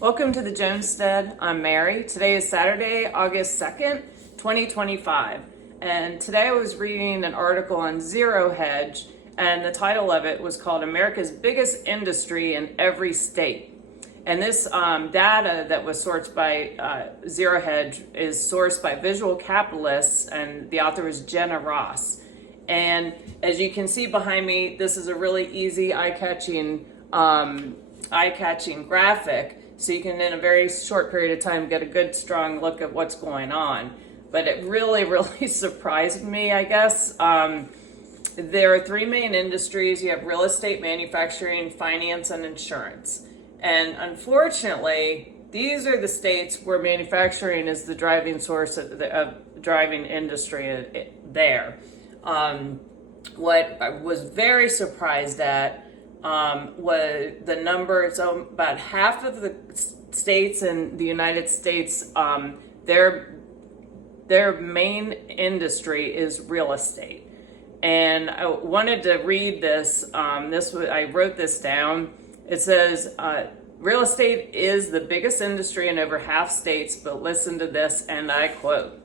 Welcome to the Jonesstead. I'm Mary. Today is Saturday, August 2nd, 2025. And today I was reading an article on Zero Hedge, and the title of it was called America's Biggest Industry in Every State. And this data that was sourced by Zero Hedge is sourced by Visual Capitalists, and the author is Jenna Ross. And as you can see behind me, this is a really easy, eye-catching graphic. So you can, in a very short period of time, get a good, strong look at what's going on. But it really surprised me, I guess. There are three main industries. You have real estate, manufacturing, finance, and insurance. And unfortunately, these are the states where manufacturing is the driving source of the driving industry there. What I was very surprised at was the number. So about half of the states in the United States, their main industry is real estate. And I wanted to read this. I wrote this down. It says, real estate is the biggest industry in over half states, but listen to this, and I quote,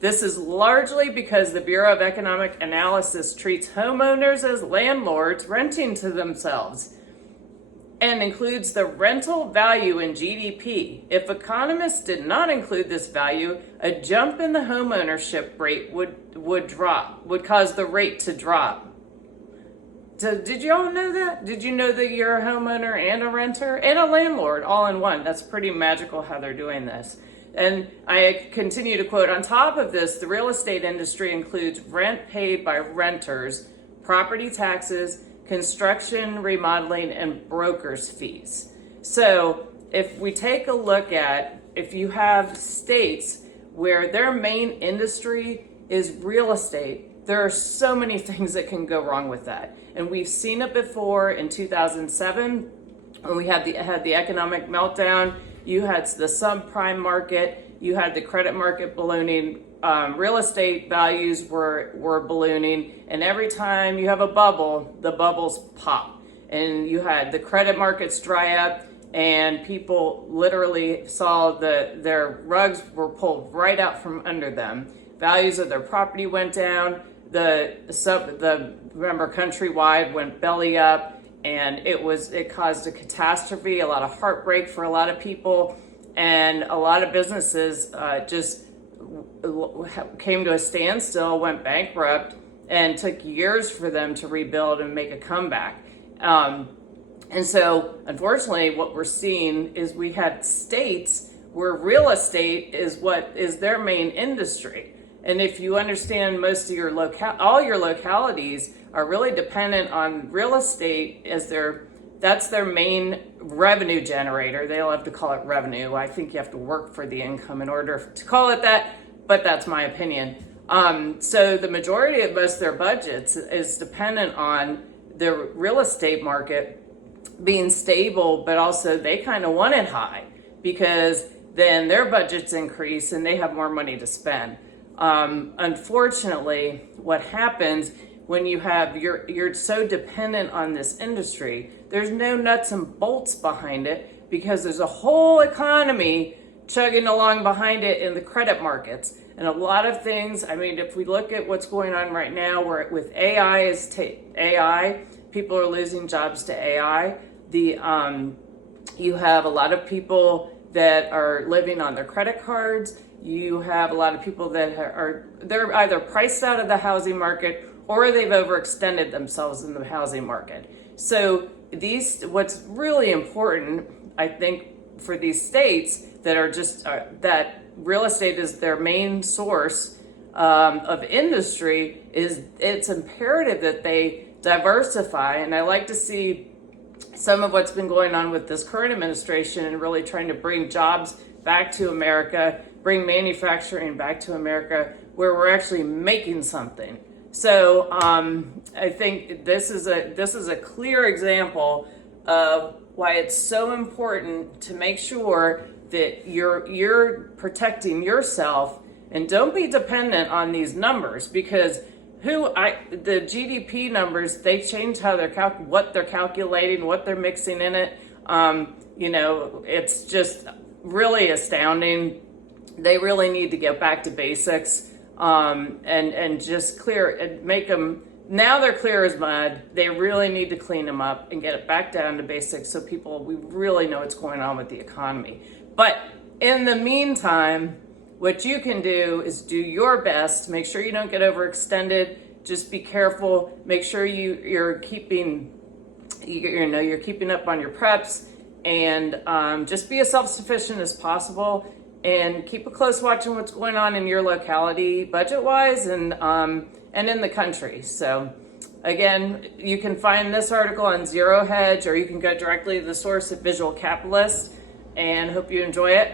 "This is largely because the Bureau of Economic Analysis treats homeowners as landlords renting to themselves and includes the rental value in GDP. If economists did not include this value, a jump in the homeownership rate would cause the rate to drop." So did you all know that? Did you know that you're a homeowner and a renter and a landlord all in one? That's pretty magical how they're doing this. And I continue to quote, "On top of this, the real estate industry includes rent paid by renters, property taxes, construction, remodeling, and broker's fees." So if we take a look at, if you have states where their main industry is real estate, there are so many things that can go wrong with that. And we've seen it before in 2007 when we had the economic meltdown. You had the subprime market, you had the credit market ballooning, real estate values were ballooning, and every time you have a bubble, the bubbles pop. And you had the credit markets dry up, and people literally saw their rugs were pulled right out from under them. Values of their property went down. Remember, Countrywide went belly up. And it caused a catastrophe, a lot of heartbreak for a lot of people, and a lot of businesses just came to a standstill, went bankrupt, and took years for them to rebuild and make a comeback. And so, unfortunately, what we're seeing is we had states where real estate is what is their main industry. And if you understand, most of all your localities are really dependent on real estate as that's their main revenue generator. They don't have to call it revenue. I think you have to work for the income in order to call it that, but that's my opinion. So the majority of most of their budgets is dependent on the real estate market being stable, but also they kind of want it high because then their budgets increase and they have more money to spend. Unfortunately, what happens when you're so dependent on this industry, there's no nuts and bolts behind it because there's a whole economy chugging along behind it in the credit markets. And a lot of things, I mean, if we look at what's going on right now, where with AI, people are losing jobs to AI. You have a lot of people that are living on their credit cards. You have a lot of people that they're either priced out of the housing market or they've overextended themselves in the housing market. So what's really important, I think, for these states that are just that real estate is their main source of industry, is it's imperative that they diversify. And I like to see some of what's been going on with this current administration and really trying to bring jobs back to America, bring manufacturing back to America, where we're actually making something. So I think this is a clear example of why it's so important to make sure that you're protecting yourself and don't be dependent on these numbers, because the GDP numbers, they change how what they're calculating, what they're mixing in it. You know, it's just really astounding. They really need to get back to basics, and just clear and make them, now they're clear as mud. They really need to clean them up and get it back down to basics so we really know what's going on with the economy. But in the meantime, what you can do is do your best. Make sure you don't get overextended. Just be careful. Make sure you're keeping up on your preps, and just be as self-sufficient as possible, and keep a close watch on what's going on in your locality budget-wise, and in the country. So again, you can find this article on Zero Hedge, or you can go directly to the source at Visual Capitalist, and hope you enjoy it.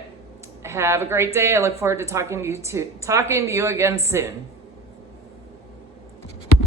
Have a great day. I look forward to talking to you again soon.